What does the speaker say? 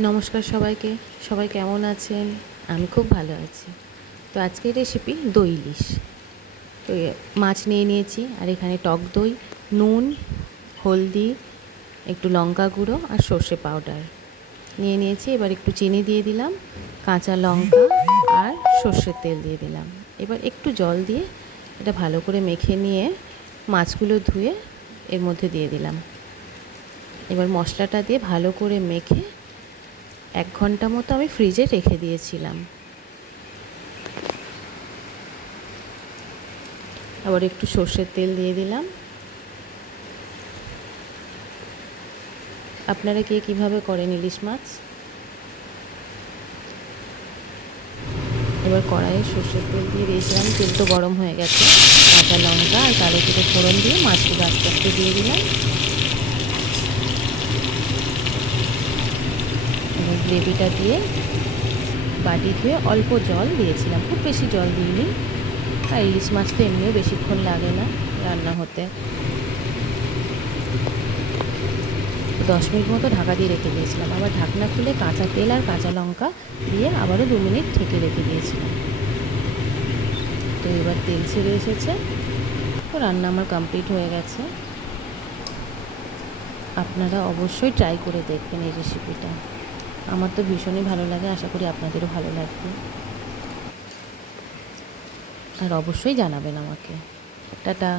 নমস্কার সবাইকে। সবাই কেমন আছেন? আমি খুব ভালো আছি। তো আজকের রেসিপি দই ইলিশ। তো মাছ নিয়ে নিয়েছি, আর এখানে টক দই, নুন, হলদি, একটু লঙ্কা গুঁড়ো আর সর্ষে পাউডার নিয়ে নিয়েছি। এবার একটু চিনি দিয়ে দিলাম, কাঁচা লঙ্কা আর সর্ষের তেল দিয়ে দিলাম। এবার একটু জল দিয়ে এটা ভালো করে মেখে নিয়ে মাছগুলো ধুয়ে এর মধ্যে দিয়ে দিলাম। এবার মশলাটা দিয়ে ভালো করে মেখে 1 ঘন্টা মতো আমি ফ্রিজে রেখে দিয়েছিলাম। আবার একটু সর্ষের তেল দিয়ে দিলাম। আপনারা কে কীভাবে করেন ইলিশ মাছ? এবার কড়াইয়ে সর্ষের তেল দিয়ে দিয়েছিলাম, তেল তো গরম হয়ে গেছে। কাঁচা লঙ্কা আর কালো জিরে ফোড়ন দিয়ে মাছগুলো আস্তে আস্তে দিয়ে দিলাম। এবার গ্রেভিটা দিয়ে বাটি ধুয়ে অল্প জল দিয়েছিলাম, খুব বেশি জল দিইনি। আর ইলিশ মাছ তো এমনিও বেশিক্ষণ লাগে না রান্না হতে। 10 মিনিট মতো ঢাকা দিয়ে রেখে দিয়েছিলাম। আবার ঢাকনা খুলে কাঁচা তেল আর কাঁচা লঙ্কা দিয়ে আবারও 2 মিনিট ঢেকে রেখে দিয়েছিলাম। তো এবার তেল ছেড়ে এসেছে, তো রান্না আমার কমপ্লিট হয়ে গেছে। আপনারা অবশ্যই ট্রাই করে দেখবেন এই রেসিপিটা। আমার তো ভীষণই ভালো লাগে, আশা করি আপনাদেরও ভালো লাগবে। আর অবশ্যই জানাবেন আমাকে। টাটা।